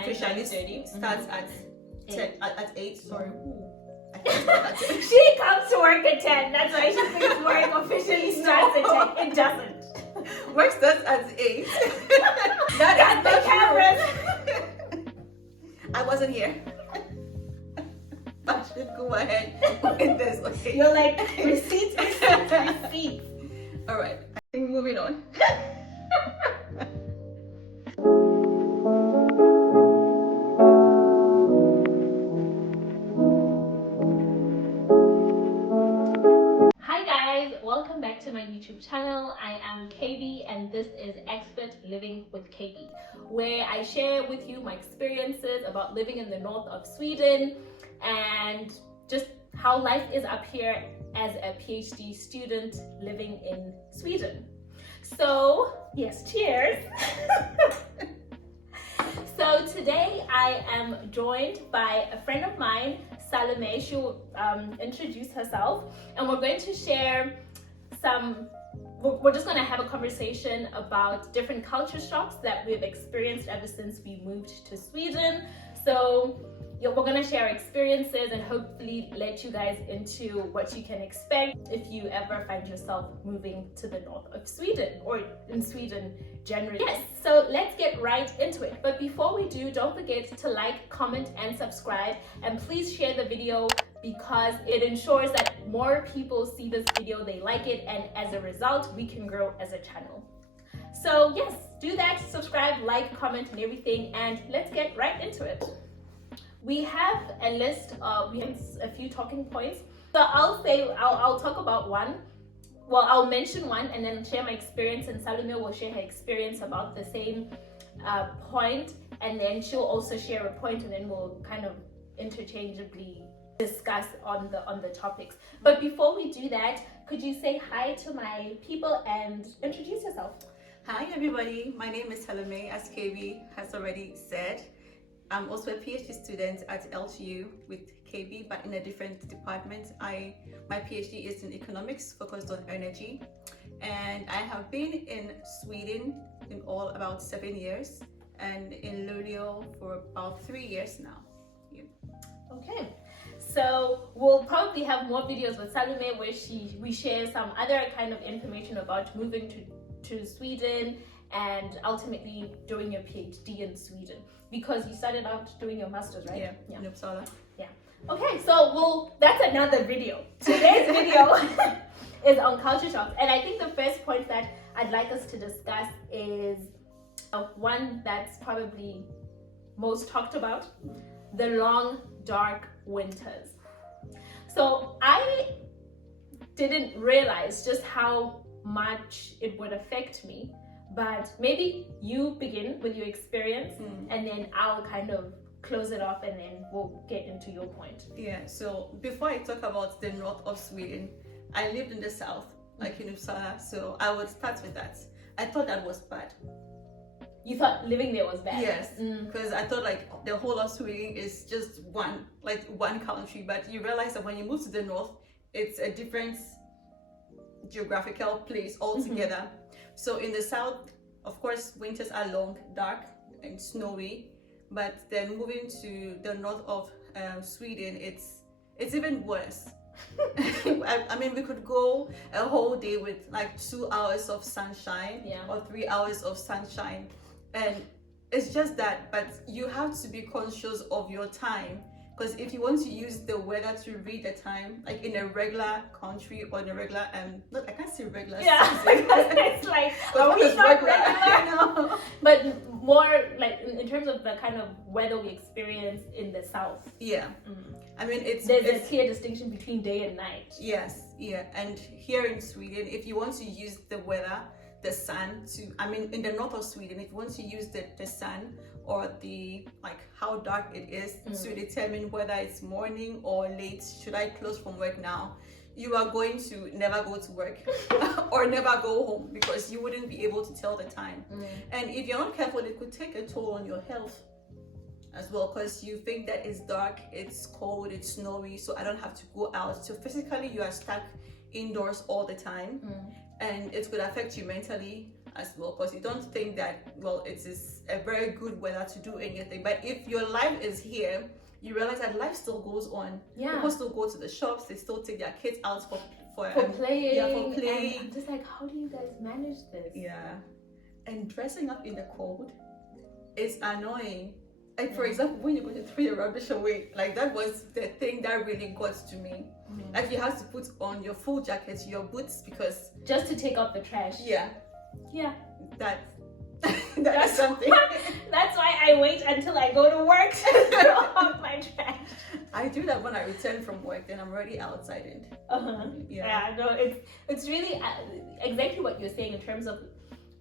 officially 9:30. starts at 10, 8. at 8. Sorry. Ooh. I think that's it. She comes to work at 10. That's why she thinks work officially starts at 10. It doesn't. Work starts at 8. That Got the is cameras. I wasn't here. But should go ahead with this. Okay. You're like, receipts. All right. I think moving on. Hi guys, welcome back to my YouTube channel. I am KB and this is Expert Living with KB, where I share with you my experiences about living in the north of Sweden and just how life is up here as a PhD student living in Sweden. So, yes, cheers. So today I am joined by a friend of mine, Salome. She will introduce herself and we're going to share we're just going to have a conversation about different culture shocks that we've experienced ever since we moved to Sweden. So we're going to share experiences and hopefully let you guys into what you can expect if you ever find yourself moving to the north of Sweden or in Sweden generally. Yes, so let's get right into it. But before we do, don't forget to like, comment, and subscribe. And please share the video because it ensures that more people see this video, they like it, and as a result, we can grow as a channel. So yes, do that, subscribe, like, comment, and everything, and let's get right into it. We have a list of, we have a few talking points. So I'll talk about one. Well, I'll mention one and then share my experience, and Salome will share her experience about the same point, and then she'll also share a point, and then we'll kind of interchangeably discuss on the topics. But before we do that, could you say hi to my people and introduce yourself? Hi everybody, my name is Salome, as KB has already said. I'm also a PhD student at LTU with KB, but in a different department. My PhD is in economics, focused on energy, and I have been in Sweden in all about 7 years, and in Luleå for about 3 years now. Yeah. Okay, so we'll probably have more videos with Salome where we share some other kind of information about moving to Sweden and ultimately doing your PhD in Sweden, because you started out doing your master's, right? Yeah. In Uppsala. Yeah. Okay, so that's another video. Today's video is on culture shocks, and I think the first point that I'd like us to discuss is one that's probably most talked about: the long, dark winters. So I didn't realize just how much it would affect me. But maybe you begin with your experience and then I'll kind of close it off and then we'll get into your point. Yeah, so before I talk about the north of Sweden, I lived in the south, like in Uppsala, so I would start with that. I thought that was bad. You thought living there was bad? Yes, because I thought like the whole of Sweden is just one country, but you realize that when you move to the north, it's a different geographical place altogether. So in the south, of course, winters are long, dark, and snowy. But then moving to the north of Sweden, it's even worse. I mean, we could go a whole day with like 2 hours of sunshine or 3 hours of sunshine, and it's just that. But you have to be conscious of your time. Because if you want to use the weather to read the time, like in a regular country or in a regular, I can't say regular. Yeah, it's like, are we not regular? No. But more like in terms of the kind of weather we experience in the south. Yeah. I mean, there's a clear distinction between day and night. Yes, yeah. And here in Sweden, if you want to use the weather, the sun in the north of Sweden, if you want to use the sun or the how dark it is to determine whether it's morning or late, should I close from work now, you are going to never go to work or never go home because you wouldn't be able to tell the time. And if you're not careful, it could take a toll on your health as well, because you think that it's dark, it's cold, it's snowy, so I don't have to go out. So physically you are stuck indoors all the time, and it could affect you mentally as well, because you don't think that, well, it is a very good weather to do anything. But if your life is here, you realize that life still goes on. Yeah. People still go to the shops, they still take their kids out for playing. Yeah, for playing. And I'm just like, how do you guys manage this? Yeah. And dressing up in the cold is annoying. Like, for example, when you go to throw your rubbish away, like, that was the thing that really got to me. Like, you have to put on your full jacket, your boots, because just to take out the trash. Yeah, that's something. That's why I wait until I go to work to throw out my trash. I do that when I return from work, then I'm already outside and Yeah, no, it's really exactly what you're saying in terms of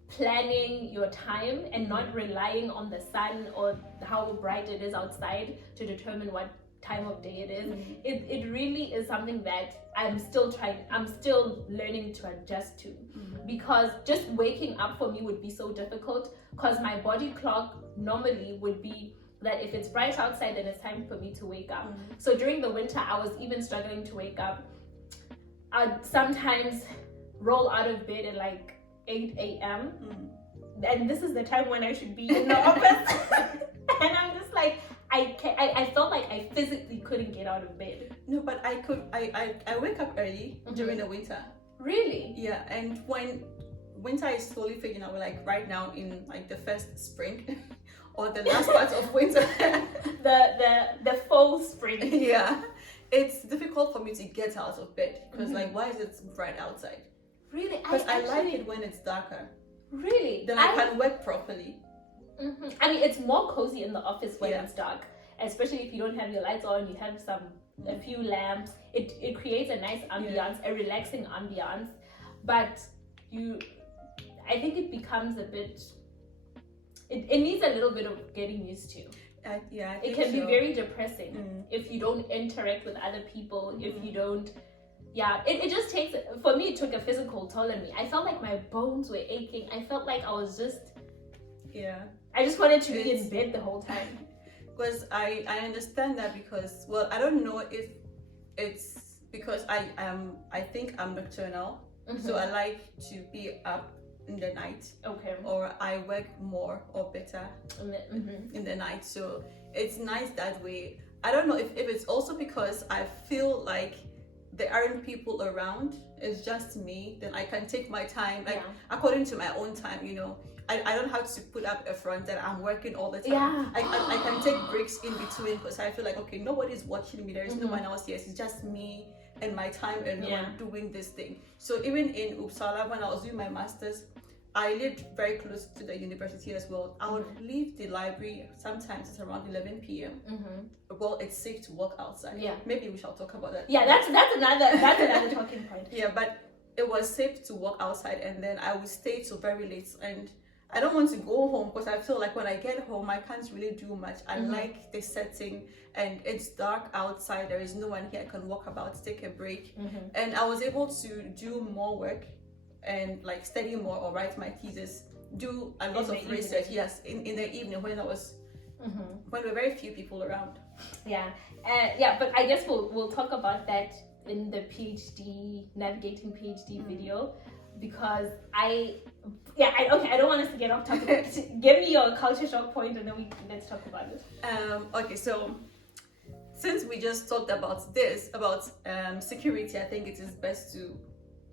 planning your time and not relying on the sun or how bright it is outside to determine what time of day it is. It really is something that I'm still learning to adjust to, because just waking up for me would be so difficult, because my body clock normally would be that if it's bright outside, then it's time for me to wake up. So during the winter, I was even struggling to wake up. I'd sometimes roll out of bed at like 8 a.m. And this is the time when I should be in the office. And I'm just like, I felt like I physically couldn't get out of bed. No, but I wake up early during the winter. Really? Yeah, and when winter is slowly fading out, like right now in like the first spring or the last part of winter, the fall spring. Yeah, it's difficult for me to get out of bed because like, why is it bright outside? Really? Because I like it when it's darker. Really? Then I can work properly. I mean, it's more cozy in the office when it's dark, especially if you don't have your lights on, you have a few lamps. It creates a nice ambiance, a relaxing ambiance. But I think it becomes a bit, it needs a little bit of getting used to. It can be very depressing if you don't interact with other people, if you don't. It just takes, for me, it took a physical toll on me. I felt like my bones were aching. I felt like I was just, I just wanted to be in bed the whole time. Because I understand that, because, well, I don't know if it's because I think I'm nocturnal, so I like to be up in the night. Okay. Or I work more or better in the night, so it's nice that way. I don't know if it's also because I feel like there aren't people around, it's just me, then I can take my time, like according to my own time, you know. I don't have to put up a front that I'm working all the time. I can take breaks in between, because I feel like, okay, nobody's watching me, there is no one else here, it's just me and my time alone doing this thing. So even in Uppsala, when I was doing my master's, I lived very close to the university as well. I would leave the library sometimes it's around 11 p.m. Well, it's safe to walk outside. Maybe we shall talk about that. That's another talking point. But it was safe to walk outside, and then I would stay till very late. And I don't want to go home because I feel like when I get home, I can't really do much. I like the setting, and it's dark outside. There is no one here. I can walk about, take a break, and I was able to do more work and like study more or write my thesis, do a lot of research. In the evening when I was when there were very few people around. But I guess we'll talk about that in the PhD navigating PhD video, because I don't want us to get off topic. Give me your culture shock point, and then let's talk about it. Okay, so since we just talked about this, about security, I think it is best to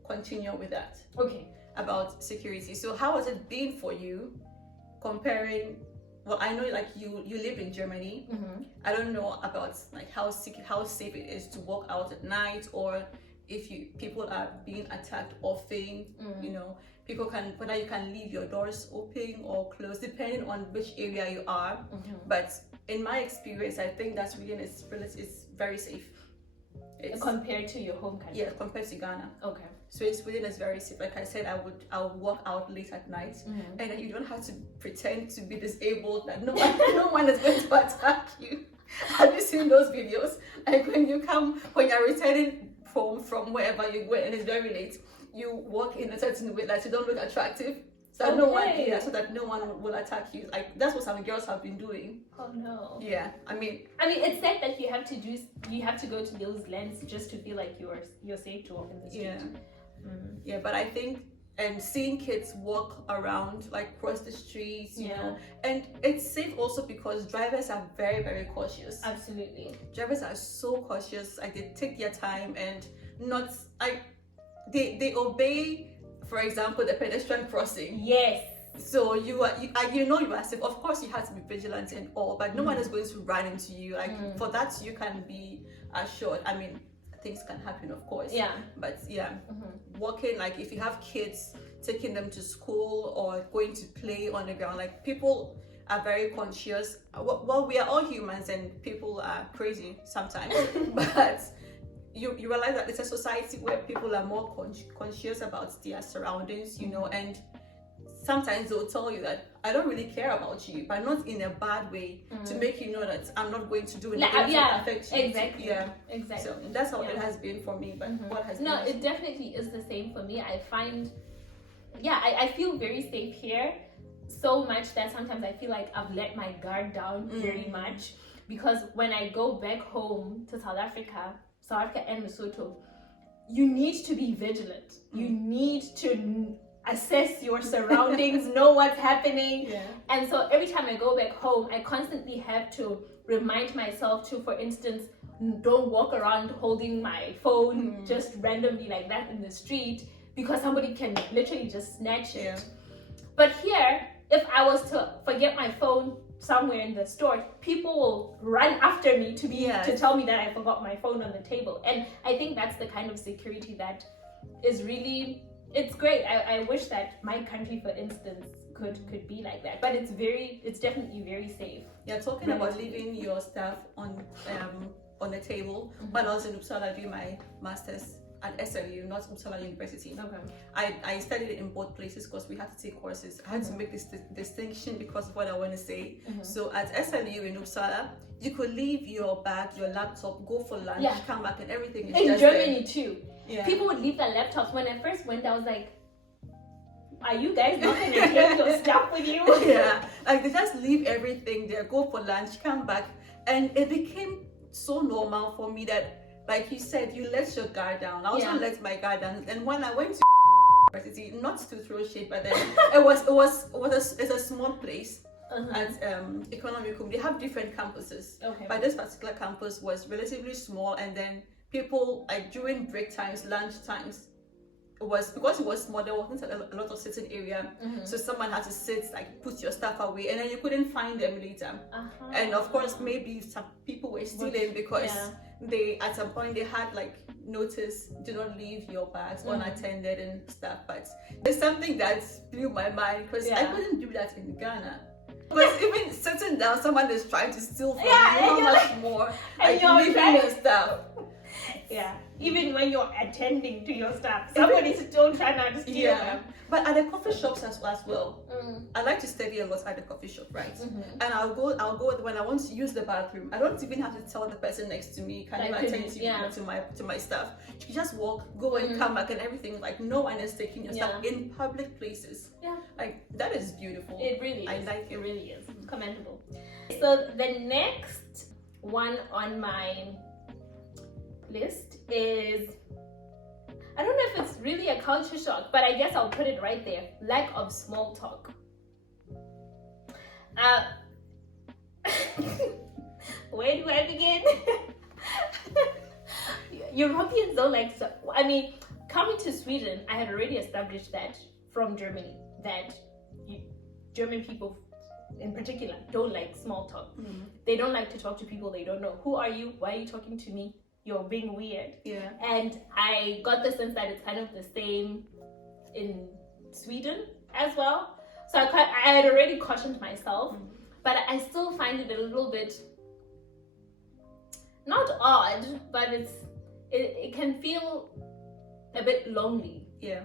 continue with that. Okay. About security. So how has it been for you comparing, well, I know like you live in Germany. I don't know about like how safe it is to walk out at night, or if people are being attacked often, you know, whether you can leave your doors open or closed depending on which area you are. But in my experience, I think that Sweden is very safe. Compared to your home country? Yeah, compared to Ghana. Okay. So Sweden is very safe. Like I said, I would walk out late at night, and then you don't have to pretend to be disabled, that no one is going to attack you. Have you seen those videos? Like when you're returning from wherever you went and it's very late, you walk in a certain way that you don't look attractive, so that no one will attack you. Like that's what some girls have been doing. Oh no. Yeah, I mean it's said that you have to go to those lengths just to feel like you're safe to walk in the street. Yeah, but I think and seeing kids walk around, like cross the streets, you Yeah. know. And it's safe also because drivers are very, very cautious. Absolutely. Drivers are so cautious, like they take their time and not like they obey, for example, the pedestrian crossing. Yes. So you are safe. Of course, you have to be vigilant and all, but no one is going to run into you. Like for that, you can be assured. I mean, things can happen, of course. Yeah. But yeah, walking, like if you have kids, taking them to school or going to play on the ground, like people are very conscious. Well, we are all humans and people are crazy sometimes, but you realize that it's a society where people are more conscious about their surroundings, you know, and sometimes they'll tell you that I don't really care about you, but not in a bad way, to make you know that I'm not going to do anything to affect you. Exactly. Yeah, exactly. So that's how it has been for me. But what has No, been? it definitely is the same for me. I find, I feel very safe here, so much that sometimes I feel like I've let my guard down very much, because when I go back home to South Africa and Lesotho, you need to be vigilant. You need to assess your surroundings, know what's happening. Yeah. And so every time I go back home, I constantly have to remind myself to, for instance, don't walk around holding my phone just randomly like that in the street, because somebody can literally just snatch it. Yeah. But here, if I was to forget my phone somewhere in the store, people will run after me to tell me that I forgot my phone on the table. And I think that's the kind of security that is really, it's great. I wish that my country, for instance, could be like that. But it's definitely very safe. Yeah, talking about leaving your stuff on the table. When I was in Uppsala doing my master's at SLU, not Uppsala University. Okay. I studied in both places because we had to take courses. I had to make this distinction because of what I want to say. So at SLU in Uppsala, you could leave your bag, your laptop, go for lunch, come back, and everything is in just Germany there. too. Yeah. People would leave their laptops. When I first went, I was like, are you guys not going to take your stuff with you? Yeah, like they just leave everything there, go for lunch, come back, and it became so normal for me that, like you said, you let your guard down. I also let my guard down, and when I went to university, not to throw shade, but then it's a small place. At Economicum, they have different campuses. Okay. But this particular campus was relatively small, and then people, like during break times, lunch times, because it was small, there wasn't a lot of sitting area, so someone had to sit, like put your stuff away, and then you couldn't find them later. And of course, maybe some people were stealing because they, at some point, they had like notice, do not leave your bags unattended and stuff. But there's something that blew my mind, because I couldn't do that in Ghana. Because even sitting down, someone is trying to steal from you, how much more like leaving your stuff. Yeah, even when you're attending to your stuff, somebody's still trying to steal them. But at the coffee shops as well. I like to study a lot at the coffee shop, right? And I'll go when I want to use the bathroom. I don't even have to tell the person next to me, can you attend to my stuff? You just go and come back and everything. Like no one is taking your stuff in public places. Yeah, like that is beautiful. It really is. I like it. It really is commendable. So the next one on my list is, I don't know if it's really a culture shock, but I guess I'll put it right there. Lack of small talk. Where do I begin? Europeans don't like stuff. I mean, coming to Sweden, I had already established that from Germany, that German people in particular don't like small talk. They don't like to talk to people they don't know. Who are you? Why are you talking to me? You're being weird. Yeah. And I got the sense that it's kind of the same in Sweden as well. So I had already cautioned myself, but I still find it a little bit, not odd, but it can feel a bit lonely. Yeah.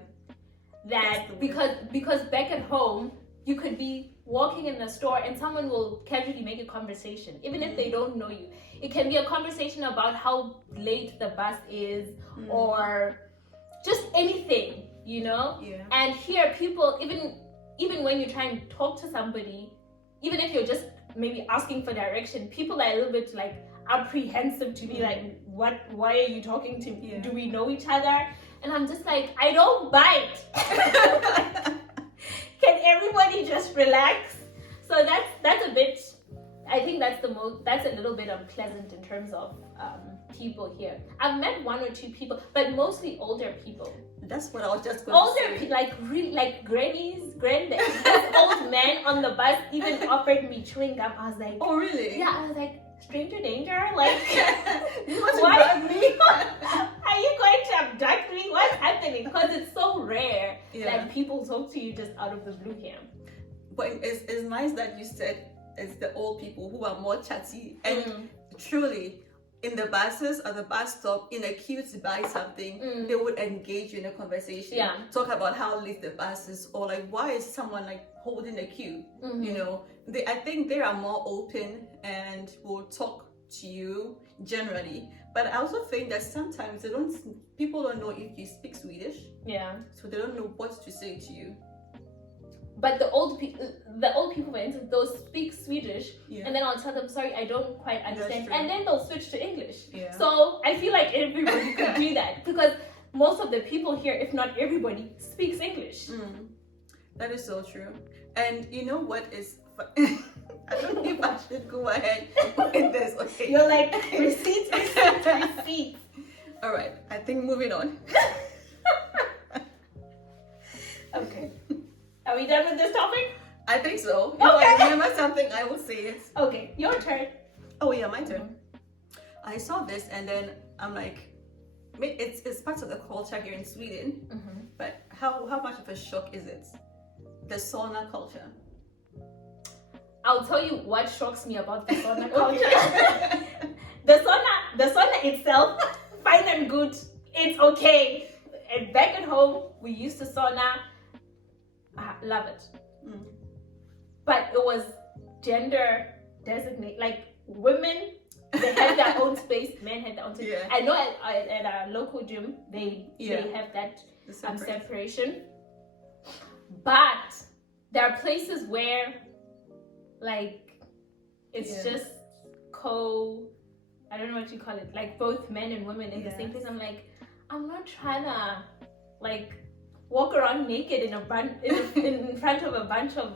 That because back at home, you could be walking in the store and someone will casually make a conversation, even if they don't know you. It can be a conversation about how late the bus is or just anything, you know? Yeah. And here people, even when you try and talk to somebody, even if you're just maybe asking for direction, people are a little bit like, apprehensive to be like, why are you talking to me? Yeah. Do we know each other? And I'm just like, I don't bite. Can everybody just relax? So that's a bit, I think that's a little bit unpleasant in terms of people here. I've met one or two people, but mostly older people. That's what I was just going to say. Like really, like grannies, granddads. This old man on the bus even offered me chewing gum. I was like, oh really? Yeah, I was like, stranger danger? Like, You want to what? grab me? Are you going to abduct me? What's happening? Because it's so rare Yeah. that people talk to you just out of the blue here. But it's nice that you said it's the old people who are more chatty, and truly in the buses or the bus stop, in a queue to buy something, they would engage you in a conversation. Yeah. Talk about how late the bus is, or like why is someone like holding a queue? You know, I think they are more open and will talk to you generally. But I also think that sometimes people don't know if you speak Swedish. Yeah. So they don't know what to say to you. But the old people, for instance, they'll speak Swedish, Yeah. and then I'll tell them, sorry, I don't quite understand, true. and then they'll switch to English. Yeah. So I feel like everybody could do that, because most of the people here, if not everybody, speaks English. That is so true. And you know what is I don't know if I should go ahead with this. Okay. You're like, receipt. All right. I think moving on. Okay. Are we done with this topic? I think so. If Okay. I remember something, I will say it. Okay, your turn. Oh yeah, my turn. I saw this and then I'm like, it's part of the culture here in Sweden. But how much of a shock is it? The sauna culture. I'll tell you what shocks me about the sauna culture. The sauna itself, fine and good. It's okay. And back at home, we used to sauna. I love it. But it was gender designated. Like women, they had their own space. Men had their own space. Yeah. I know at our local gym, they have that The separation. But there are places where, like, it's just I don't know what you call it, like both men and women in the same place. I'm like, I'm not trying to like walk around naked in in front of a bunch of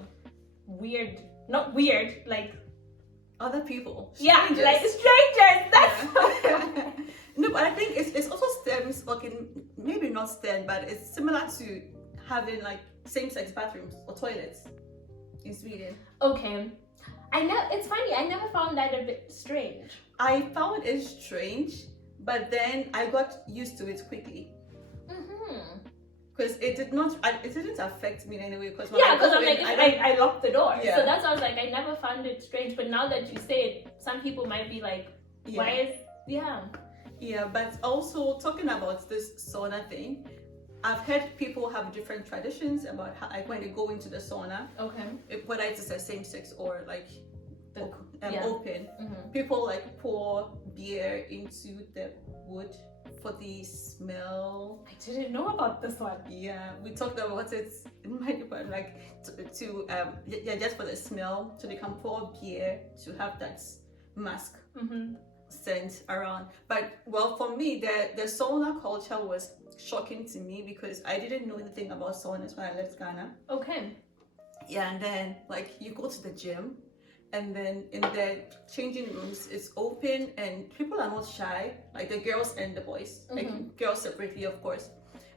not weird, like other people. Strangers. Like strangers. That's No, but I think it's also stems, maybe not stem, but it's similar to having like same-sex bathrooms or toilets in Sweden. Okay. It's funny, I never found that a bit strange. I found it strange, but then I got used to it quickly. Because it didn't affect me in any way. Because I'm like, I locked the door. Yeah. So that's why I was like, I never found it strange. But now that you say it, some people might be like, why is, Yeah, but also talking about this sauna thing, I've heard people have different traditions about how, like when they go into the sauna, whether it's a same sex or like open, people like pour beer into the wood for the smell. I didn't know about this one. Yeah, we talked about it in my department, like just for the smell, so they can pour beer to have that mask scent around. But well, for me, the sauna culture was shocking to me because I didn't know anything about saunas when I left Ghana. Yeah, and then like you go to the gym, and then in the changing rooms it's open and people are not shy, like the girls and the boys, like girls separately of course.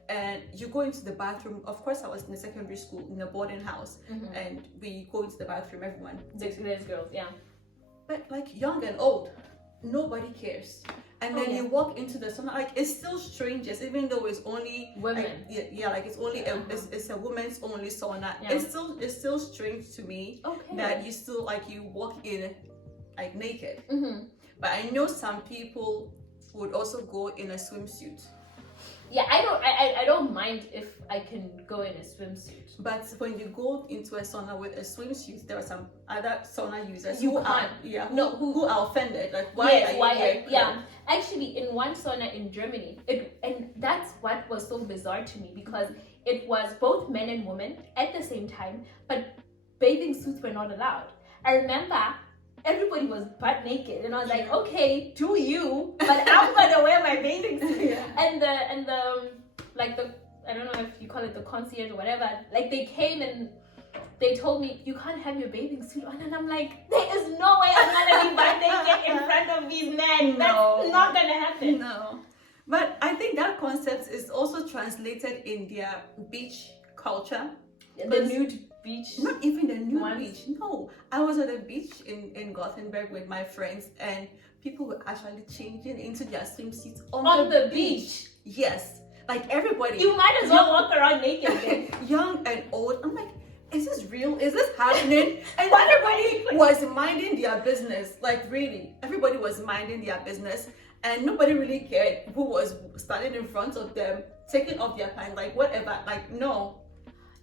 And you go into the bathroom. Of course, I was in a secondary school in a boarding house, and we go into the bathroom, everyone. There's girls, but like young and old, nobody cares. And then you walk into the sauna, like it's still strangers, even though it's only women. Like, like it's only it's a women's only sauna. It's still strange to me that you still like you walk in like naked. But I know some people would also go in a swimsuit. Yeah, I don't mind if I can go in a swimsuit. But when you go into a sauna with a swimsuit, there are some other sauna users who are offended. Like why? Actually, in one sauna in Germany, and that's what was so bizarre to me because it was both men and women at the same time, but bathing suits were not allowed. I remember everybody was butt naked, and I was like, okay, do you, but I'm gonna wear my bathing suit. And the like the, I don't know if you call it the concierge or whatever, like they came and they told me, you can't have your bathing suit on, and I'm like, there is no way I'm gonna be butt naked in front of these men. That's not gonna happen. No. But I think that concept is also translated in their beach culture. The nude beach. Not even the nude beach. No. I was at a beach in Gothenburg with my friends, and people were actually changing into their swimsuits on the beach. Yes. Like everybody. You might as well walk around naked then. Young and old. I'm like, is this real? Is this happening? And everybody was minding their business. Like really, everybody was minding their business, and nobody really cared who was standing in front of them, taking off their pants, like whatever. Like no,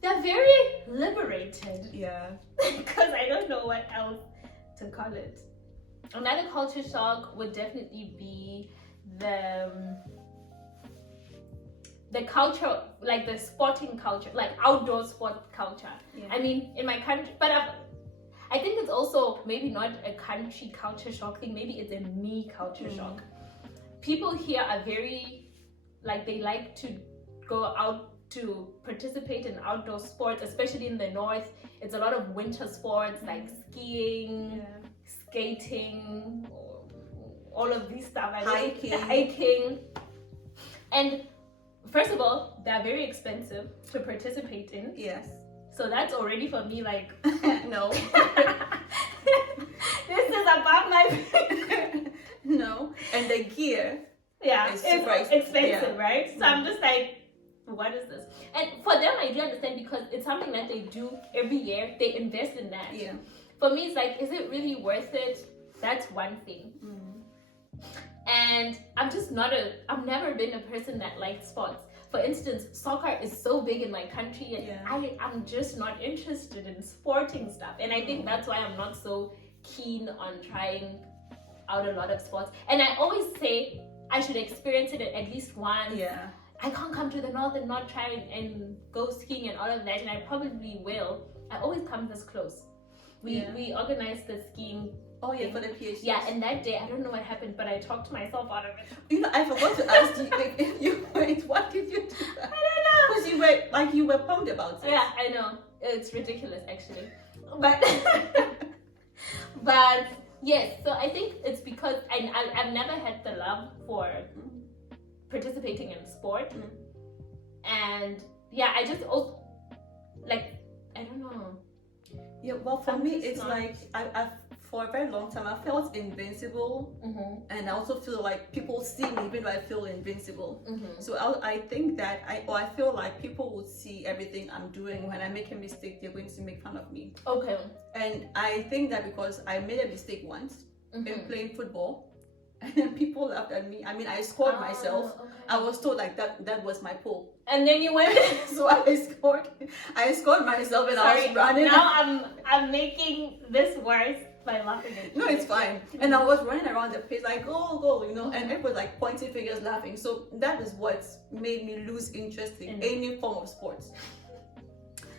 they're very liberated. Yeah. Because I don't know what else to call it. Another culture shock would definitely be the culture, like the sporting culture, like outdoor sport culture. Yeah. I mean, in my country, but I think it's also maybe not a country culture shock thing, maybe it's a me culture shock. People here are very, like, they like to go out to participate in outdoor sports, especially in the north. It's a lot of winter sports like skiing, skating, all of these stuff. Hiking. And first of all, they're very expensive to participate in. Yes. So that's already for me like, no. This is above my No. And the gear. Yeah, it's expensive, right? So I'm just like, what is this? And for them, I do understand because it's something that they do every year. They invest in that. Yeah. For me, it's like, is it really worth it? That's one thing. And I've never been a person that liked sports. For instance, soccer is so big in my country, and I'm just not interested in sporting stuff. And I think that's why I'm not so keen on trying out a lot of sports. And I always say I should experience it at least once. Yeah. I can't come to the north and not try and go skiing and all of that, and I probably will. I always come this close. We organized the skiing. Oh yeah, for the PhD. Yeah, and that day I don't know what happened, but I talked myself out of it. You know, I forgot to ask you. Like, if you went, what did you do? I don't know. Because you were pumped about it. Yeah, I know. It's ridiculous, actually. But yes. So I think it's because I've never had the love for participating in sport, and I just also like, I don't know. Yeah, well, for me, it's like I've for a very long time I felt invincible, and I also feel like people see me even though I feel invincible. So I think that I feel like people would see everything I'm doing. When I make a mistake, they're going to make fun of me. Okay. And I think that because I made a mistake once in playing football, and then people laughed at me. I mean, I scored myself. Okay. I was told like that was my pull. And then you went. So I scored myself, and I was running. Now I'm making this worse by laughing at you. No, it's fine. And I was running around the place like goal, you know, and everybody was like pointing fingers, laughing. So that is what made me lose interest in any form of sports.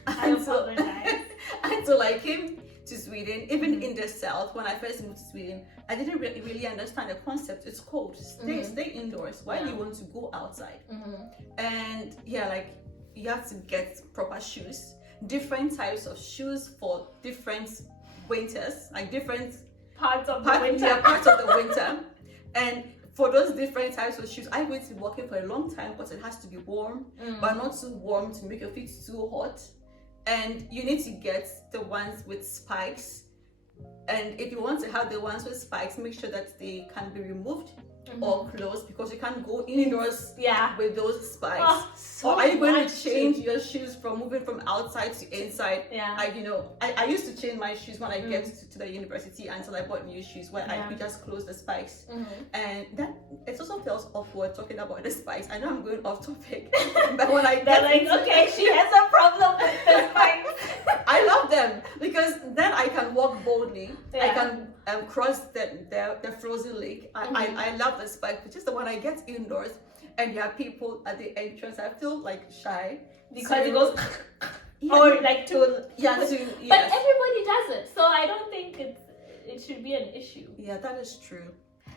I apologize. Until I came to Sweden, even in the south, when I first moved to Sweden, I didn't really understand the concept. It's cold. Stay indoors. Why do you want to go outside? And like you have to get proper shoes, different types of shoes for different winters, like different parts of the winter. Yeah, parts of the winter. And for those different types of shoes, I'm going to be walking for a long time because it has to be warm, but not too warm to make your feet too hot. And you need to get the ones with spikes. And if you want to have the ones with spikes, make sure that they can be removed or closed, because you can't go indoors with those spikes. Oh, so or are you going to change your shoes from moving from outside to inside? Like, you know, I used to change my shoes when I get to the university until I bought new shoes where I could just close the spikes. And that it also feels awkward talking about the spikes. I know I'm going off topic, but when I get okay, she has a problem with the spikes. I love them because then I can walk boldly. I can cross the frozen lake. I love the spike, but just when I get indoors and there are people at the entrance, I feel like shy because it goes or like to but everybody does it, so I don't think it should be an issue. Yeah, that is true.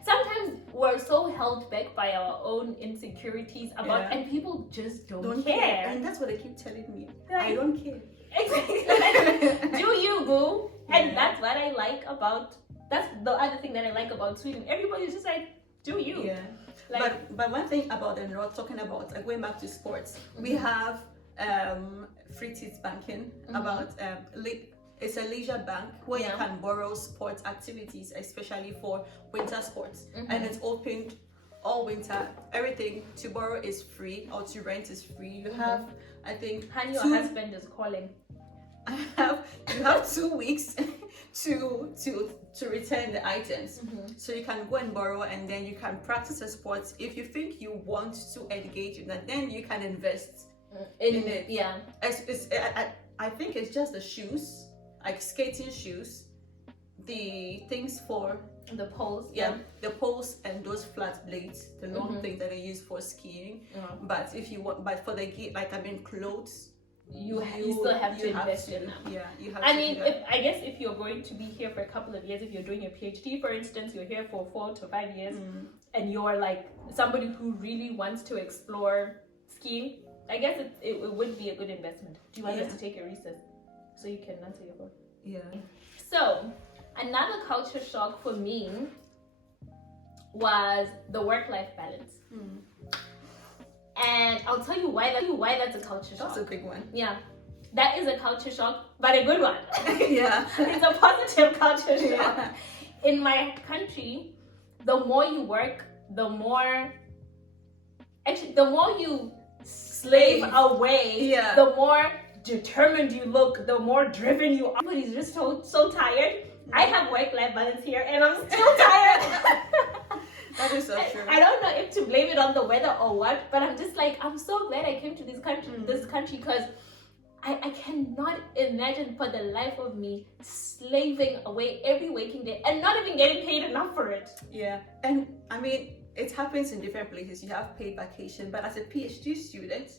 Sometimes we're so held back by our own insecurities about, and people just don't care. And that's what they keep telling me. Like, I don't care. Exactly. Do you, boo? And that's what I like about. That's the other thing that I like about Sweden. Everybody's just like, do you? Yeah. Like, but one thing about the North, talking about like going back to sports, we have fritidsbanken, about it's a leisure bank where you can borrow sports activities, especially for winter sports, and it's opened all winter. Everything to borrow is free, or to rent is free. You have, I think, honey, your husband is calling. You have 2 weeks to return the items, so you can go and borrow, and then you can practice the sports. If you think you want to engage in that, then you can invest in it. Yeah, I think it's just the shoes, like skating shoes, the things for the poles. The poles and those flat blades, the long things that they use for skiing. But if you want, but for the gear, like clothes, you still have to invest in them. Yeah, you have. I mean, I guess if you're going to be here for a couple of years, if you're doing your PhD, for instance, you're here for 4 to 5 years, and you're like somebody who really wants to explore skiing, I guess it would be a good investment. Do you want us to take a recess so you can answer your phone? Yeah. So another culture shock for me was the work-life balance. And I'll tell you why that's a culture shock. That's a big one. Yeah. That is a culture shock, but a good one. Yeah. It's a positive culture shock. Yeah. In my country, the more you work, the more you slave away, the more determined you look, the more driven you are. Everybody's just so tired. I have work-life balance here and I'm still tired. That is so true. I don't know if to blame it on the weather or what, but I'm just like, I'm so glad I came to this country because I cannot imagine for the life of me slaving away every waking day and not even getting paid enough for it. Yeah, and I mean, it happens in different places. You have paid vacation, but as a PhD student,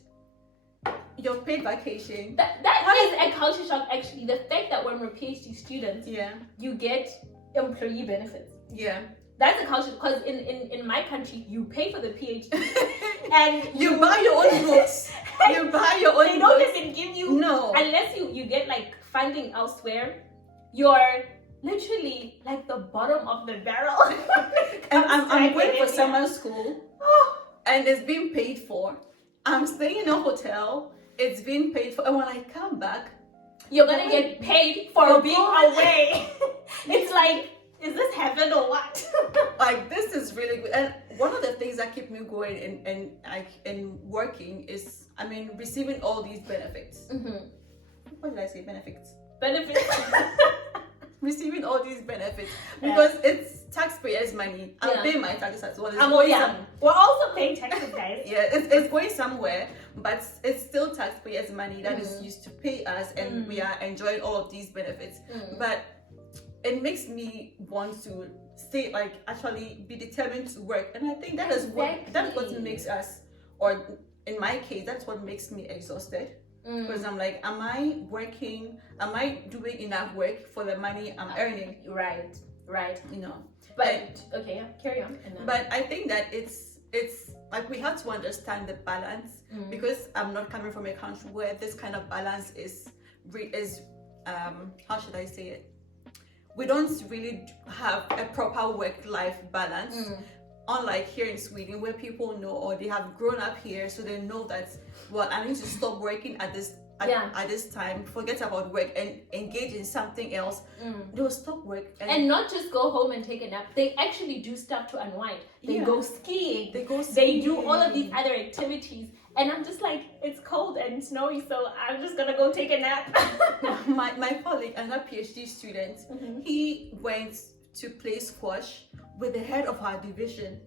your paid vacation. That is a culture shock, actually. The fact that when we're PhD students, you get employee benefits. Yeah. That's a culture, because in my country, you pay for the PhD and you buy your own books. You buy your own They don't even give you, unless you get like funding elsewhere, you're literally like the bottom of the barrel. And I'm going for summer school and it's being paid for. I'm staying in a hotel, it's being paid for, and when I come back, you're gonna get paid for being away. It's like, is this heaven or what? Like, this is really good. And one of the things that keep me going and working is, I mean, receiving all these benefits. What did I say? Benefits. Receiving all these benefits because it's taxpayers' money. I'm paying my taxes as well. We're also paying taxes, guys. Yeah, it's going somewhere, but it's still taxpayers' money that is used to pay us, and we are enjoying all of these benefits. But it makes me want to stay, like, actually be determined to work, and I think that is what makes us, or in my case, that's what makes me exhausted. Because I'm like, am I working? Am I doing enough work for the money I'm earning? Right. You know. But carry on. But I think that it's like we have to understand the balance, because I'm not coming from a country where this kind of balance is how should I say it? We don't really have a proper work-life balance. Unlike here in Sweden, where people know, or they have grown up here, so they know that, well, I need to stop working at this time, forget about work and engage in something else. They'll stop work and not just go home and take a nap. They actually do stuff to unwind. They go skiing. They do all of these other activities. And I'm just like, it's cold and snowy, so I'm just gonna go take a nap. my colleague, another PhD student, he went to play squash with the head of our division,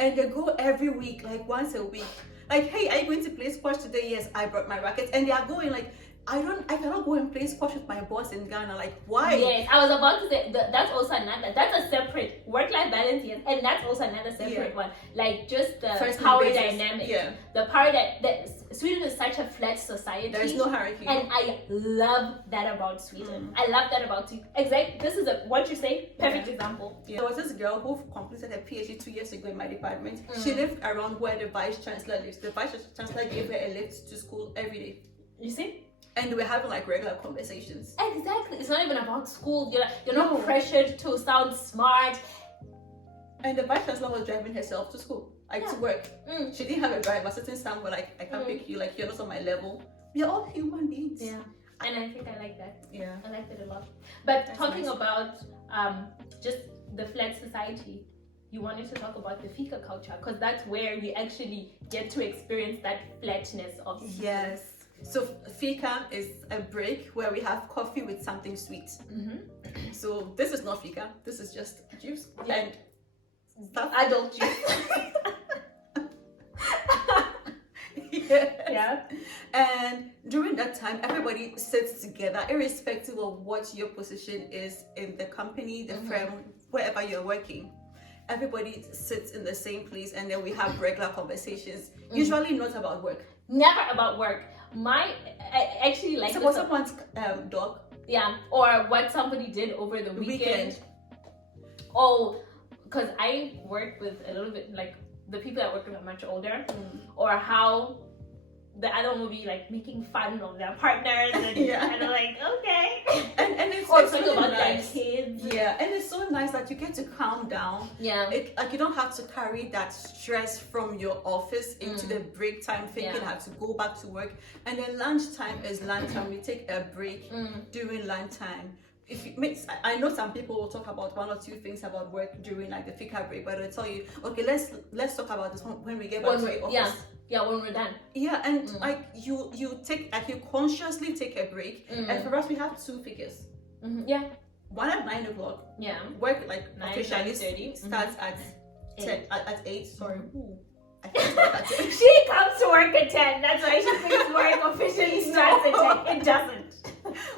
and they go every week, like once a week. Like, hey, are you going to play squash today? Yes, I brought my rackets. And they are going like, I cannot go and play squash with my boss in Ghana. Like, why? Yes, I was about to say that's also another. That's a separate work-life balance, yes, and that's also another separate one. Like just the First power basis. dynamic. Yeah. The power that Sweden is such a flat society. There is no hierarchy. And I love that about Sweden. I love that about you. Exactly. This is what you say. Perfect example. Yeah. There was this girl who completed her PhD 2 years ago in my department. She lived around where the vice chancellor lives. The vice chancellor gave her a lift to school every day. You see? And we're having like regular conversations. Exactly. It's not even about school. You're not pressured to sound smart. And the vice chancellor was driving herself to school, like to work. She didn't have a driver, sitting somewhere like, I can't pick you, like you're not on my level. We are all human beings. Yeah. And I think I like that. Yeah. I like that a lot. But That's talking nice. about just the flat society, you wanted to talk about the Fika culture because that's where you actually get to experience that flatness of Yes. So Fika is a break where we have coffee with something sweet. So this is not Fika. This is just juice and stuff. adult juice. Yeah. And during that time, everybody sits together, irrespective of what your position is in the company, the firm, wherever you're working. Everybody sits in the same place, and then we have regular conversations. Usually not about work. Never about work. I actually like It's about someone's dog. Yeah, or what somebody did over the weekend. Oh, because I work with a little bit like the people I work with are much older, or how the other one will be like making fun of their partners, and, and I'm like, okay. And it's or it's talking really about their nice. kids. Yeah, and it's so nice that you get to calm down. Yeah. Like you don't have to carry that stress from your office into the break time, thinking I have to go back to work. And then lunchtime is lunchtime. We take a break during lunchtime. If it makes, I know some people will talk about one or two things about work during like the Fika break, but they'll tell you, okay, let's talk about this when we get back to the office. Yeah, when we're done. Yeah, and like you take, like you consciously take a break. And for us, we have two figures. Yeah. One at 9 o'clock. Yeah. Work like 9, officially 9:30. starts at 8. 10, at 8. Sorry. I can't work at 10. She comes to work at 10. That's why she thinks work officially starts at 10. It doesn't.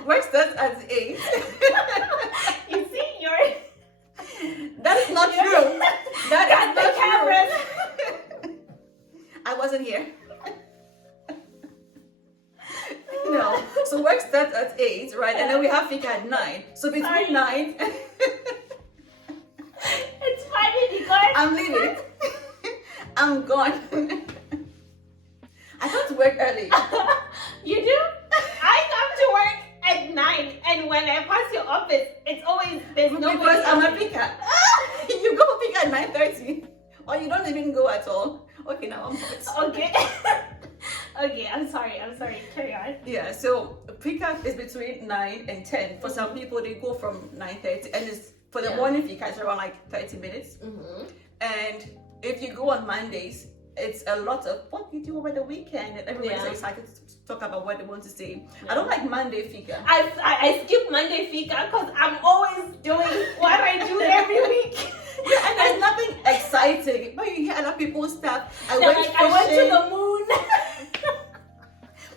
Work starts at 8. You see, That is not true. That is not cameras. true. I wasn't here. No. So work starts at 8, right? And then we have Fika at 9. So between 9 It's funny because I'm leaving. I'm gone. I come to work early. You do? I come to work at 9, and when I pass your office, it's always there's nobody. Because I'm a Fika. You go Fika at 9:30, or you don't even go at all. Okay, now I'm hot. Okay. Okay, I'm sorry. Carry on. Yeah, so Fika is between 9 and 10. For some people, they go from 9:30, and it's for the morning Fika, it's around like 30 minutes. And if you go on Mondays, it's a lot of what you do over the weekend, and everybody's excited to talk about what they want to say. I don't like Monday Fika. I skip Monday Fika because I'm always doing what I do every week. Yeah, and there's nothing exciting, but you hear other people's stuff. I I went to the moon.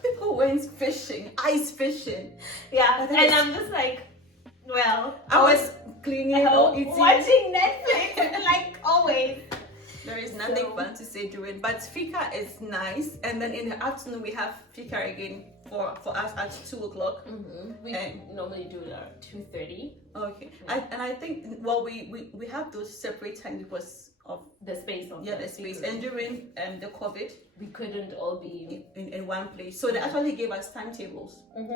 People went fishing, ice fishing. Yeah, and I'm just like, well, I was cleaning or eating. Watching Netflix, like always. There is nothing fun to say during, but Fika is nice. And then in the afternoon we have Fika again for us at 2 o'clock. We normally do it at 2:30. Okay, and I think we have those separate times because of the space. The space. And during the COVID, we couldn't all be in one place, so they actually gave us timetables.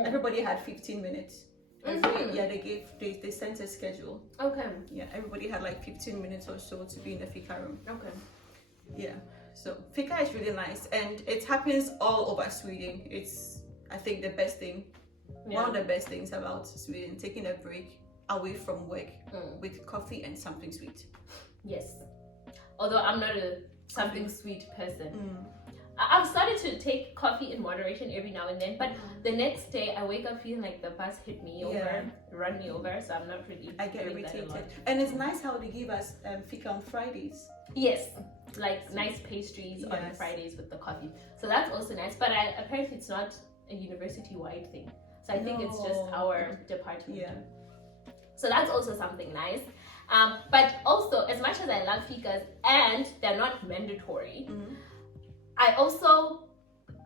Everybody had 15 minutes. They sent a schedule. Okay. Yeah, everybody had like 15 minutes or so to be in the Fika room. Okay. Yeah, so Fika is really nice, and it happens all over Sweden. It's, I think, the best thing, one of the best things about Sweden, taking a break away from work with coffee and something sweet. Yes, although I'm not a something sweet person. I've started to take coffee in moderation every now and then, but the next day I wake up feeling like the bus hit me over, run me over, so I'm not really. I get irritated. And it's nice how they give us Fika on Fridays. Yes, like nice pastries on Fridays with the coffee. So that's also nice, but apparently it's not a university-wide thing. So I think it's just our department. Yeah. So that's also something nice. But also, as much as I love fikas and they're not mandatory,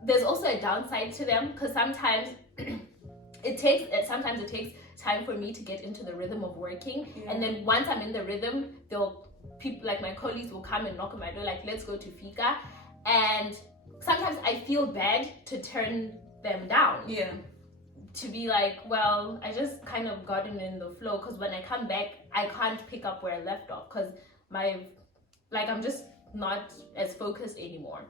there's also a downside to them, because sometimes it takes time for me to get into the rhythm of working. And then once I'm in the rhythm, people like my colleagues will come and knock on my door like, let's go to Fika. And sometimes I feel bad to turn them down. Yeah. To be like, well, I just kind of gotten in the flow, because when I come back, I can't pick up where I left off, because I'm just not as focused anymore.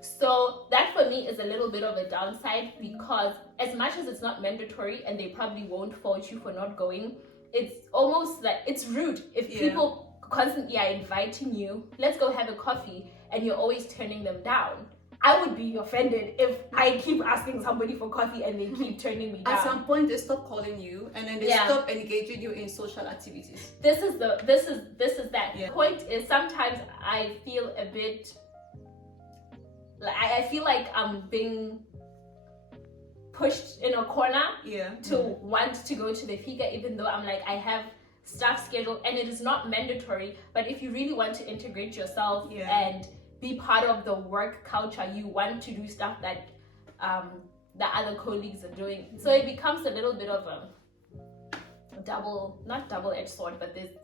So that for me is a little bit of a downside, because as much as it's not mandatory and they probably won't fault you for not going, it's almost like it's rude if people constantly are inviting you, let's go have a coffee, and you're always turning them down. I would be offended if I keep asking somebody for coffee and they keep turning me down. At some point, they stop calling you, and then they stop engaging you in social activities. This is that. The point is, sometimes I feel a bit like I feel like I'm being pushed in a corner to want to go to the Fika, even though I'm like, I have stuff scheduled and it is not mandatory. But if you really want to integrate yourself and be part of the work culture, you want to do stuff that the other colleagues are doing. So it becomes a little bit of a not double-edged sword, but there's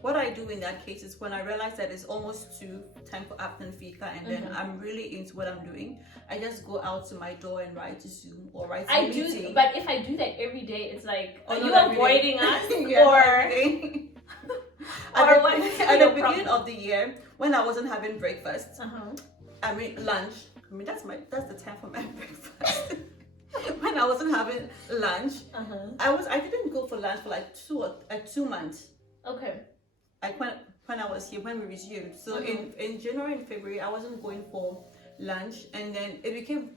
What I do in that case is when I realize that it's almost time for afternoon Fika, and then I'm really into what I'm doing, I just go out to my door and write to Zoom or write to meeting. But if I do that every day, it's like, are you avoiding us? Or at the beginning of the year, when I wasn't having breakfast, I mean lunch. I mean that's the time for my breakfast. When I wasn't having lunch, I didn't go for lunch for like 2 months. Okay. Like when I was here, when we resumed. So in January and February, I wasn't going for lunch, and then it became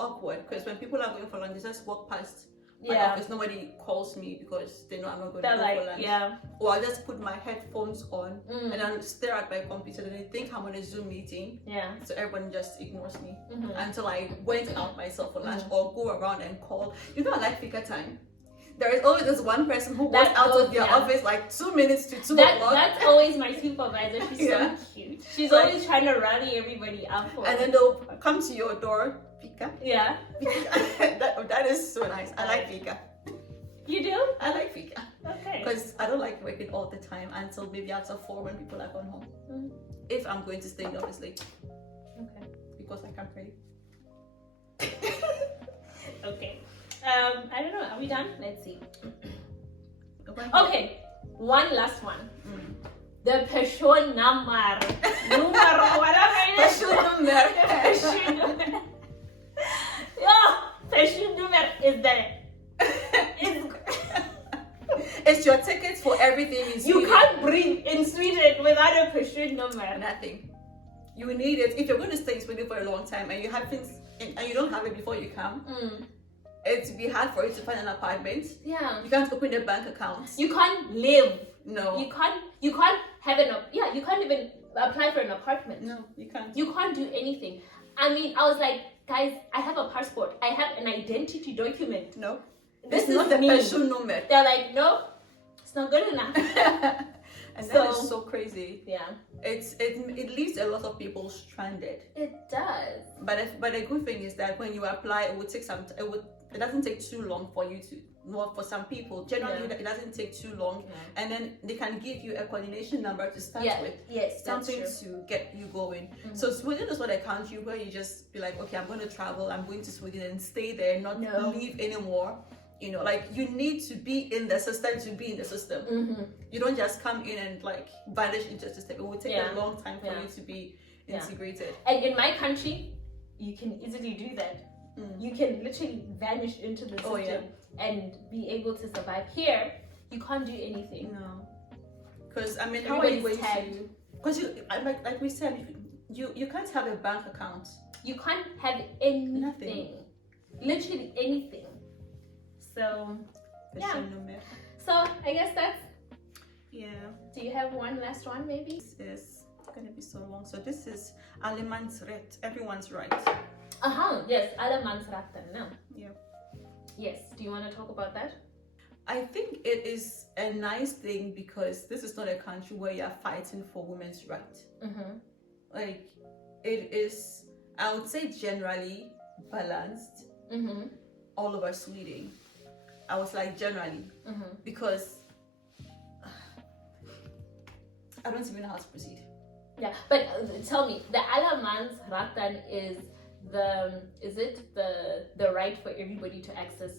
awkward because when people are going for lunch, they just walk past my office. Nobody calls me because they know I'm not going to go for lunch. Yeah. Or I just put my headphones on and then stare at my computer, and they think I'm on a Zoom meeting. Yeah. So everyone just ignores me until I went out myself for lunch or go around and call. You know, I like Fika time. There is always this one person who goes out of their office like 2 minutes to 2 o'clock. That's always my supervisor. She's so cute. She's always trying to rally everybody up. And then they'll come to your door. Fika. Yeah. that is so nice. I like Fika. You do? I like Fika. Okay. Because I don't like working all the time until maybe after 4 when people are gone home. If I'm going to stay in the office late. Okay. Because I can't pray. Okay. I don't know. Are we done? Let's see. Okay. One last one. The pension number. Whatever it is. Pension number. Pension number is there. It's your ticket for everything in Sweden. You can't breathe in Sweden without a pension number. Nothing. You need it. If you're going to stay in Sweden for a long time and you don't have it before you come, it'd be hard for you to find an apartment. Yeah. You can't open a bank account. You can't live. No. You can't have you can't even apply for an apartment. No, you can't. You can't do anything. I mean, I was like, guys, I have a passport. I have an identity document. No. This is not the pension number. They're like, no, it's not good enough. And that is so crazy. Yeah. It leaves a lot of people stranded. It does. But the good thing is that when you apply, it doesn't take too long for you to. Well, for some people, generally it doesn't take too long, and then they can give you a coordination number to start with. Yes, something to get you going. So Sweden is not a country where you just be like, okay, I'm going to travel, I'm going to Sweden and stay there, not leave anymore. You know, like you need to be in the system to be in the system. You don't just come in and like vanish into the system. It will take a long time for you to be integrated. And in my country, you can easily do that. You can literally vanish into the system and be able to survive. Here, you can't do anything. No, because I mean, how are you going to? Because like we said, you can't have a bank account. You can't have anything. Literally anything. So So I guess that's. Yeah. Do you have one last one, maybe? Yes, it's gonna be so long. So this is Alleman's Rätt. Everyone's right. Yes, Alemansratten. No. Yeah. Yes. Do you want to talk about that? I think it is a nice thing because this is not a country where you're fighting for women's rights. Like, it is, I would say, generally balanced all over Sweden. I was like, generally, because I don't even know how to proceed. Yeah, but tell me, the Alemansratten is the right for everybody to access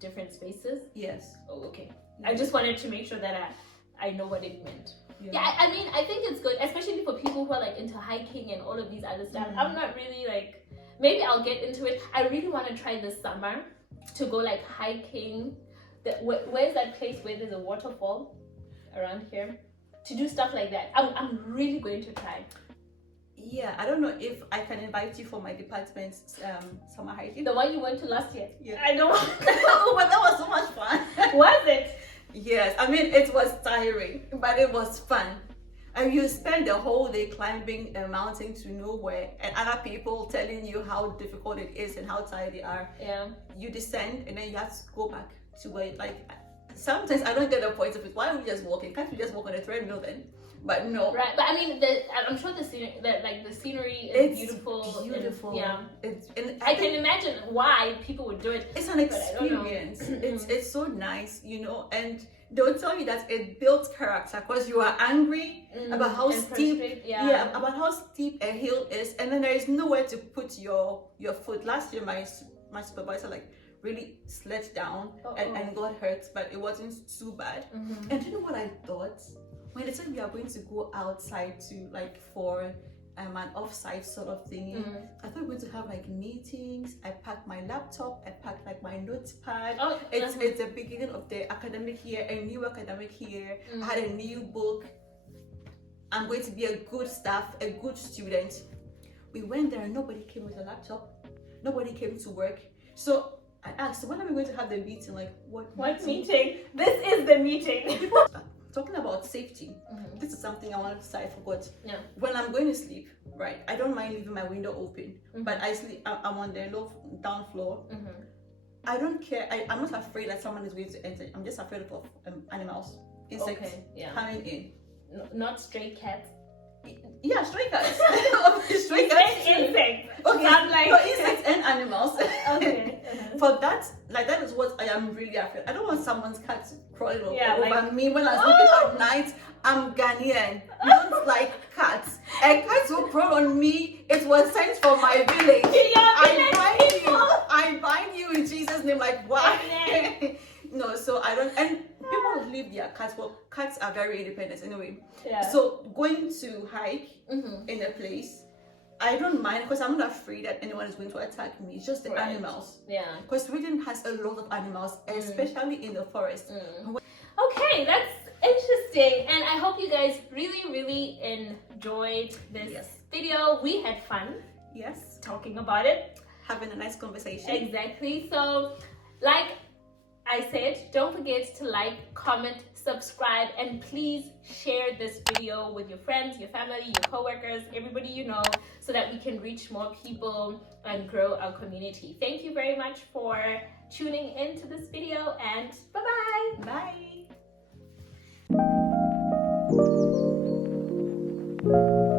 different spaces? Yes. Oh, okay. I just wanted to make sure that I know what it meant. Yeah, I mean, I think it's good, especially for people who are like into hiking and all of these other stuff. I'm not really like, maybe I'll get into it. I really want to try this summer to go like hiking. Where's that place where there's a waterfall around here? To do stuff like that. I'm really going to try. Yeah, I don't know if I can invite you for my department's summer hiking. The one you went to last year? Yeah. I know. Oh, but that was so much fun. Was it? Yes, I mean, it was tiring, but it was fun. And you spend the whole day climbing a mountain to nowhere, and other people telling you how difficult it is and how tired they are. Yeah. You descend, and then you have to go back to where, like, sometimes I don't get the point of it. Why are we just walking? Can't we just walk on a treadmill then? But no. Right, but I mean, I'm sure the scenery is beautiful. Beautiful. And, yeah. I can imagine why people would do it. It's an experience. It's so nice, you know, and they'll tell you that it builds character because you are angry about how steep, about how steep a hill is, and then there is nowhere to put your foot. Last year, my supervisor really slid down and got hurt, but it wasn't too bad. And you know what I thought? When they said we are going to go outside to for an off-site sort of thing, I thought we were going to have meetings. I packed my laptop, I packed my notepad. It's the beginning of the academic year, a new academic year. I had a new book. I'm going to be a good staff, a good student. We went there and nobody came with a laptop. Nobody came to work. So I asked, when are we going to have the meeting? What meeting? This is the meeting. Talking about safety, this is something I wanted to say I forgot. Yeah. When I'm going to sleep, right, I don't mind leaving my window open, but I'm on the down floor. I don't care. I'm not afraid that someone is going to enter. I'm just afraid of animals, insects coming in. Not stray cats. Yeah, stray cats. Stray cats. Insects. Okay. I'm insects and animals. Okay. For that, that is what I am really afraid. I don't want someone's cat crawling over me when I'm sleeping at night. I'm Ghanaian. I don't like cats. A cat will crawl on me. It was sent from my village. I bind you in Jesus' name. Why? No, so I don't. And people leave their cats. Well, cats are very independent anyway. Yeah. So going to hike in a place, I don't mind because I'm not afraid that anyone is going to attack me. It's just the animals. Yeah. Because Sweden has a lot of animals, especially in the forest. Okay, that's interesting. And I hope you guys really, really enjoyed this video. We had fun. Yes. Talking about it. Having a nice conversation. Exactly. So, like I said, don't forget to like, comment, subscribe, and please share this video with your friends, your family, your coworkers, everybody you know, so that we can reach more people and grow our community. Thank you very much for tuning into this video, and bye-bye. Bye.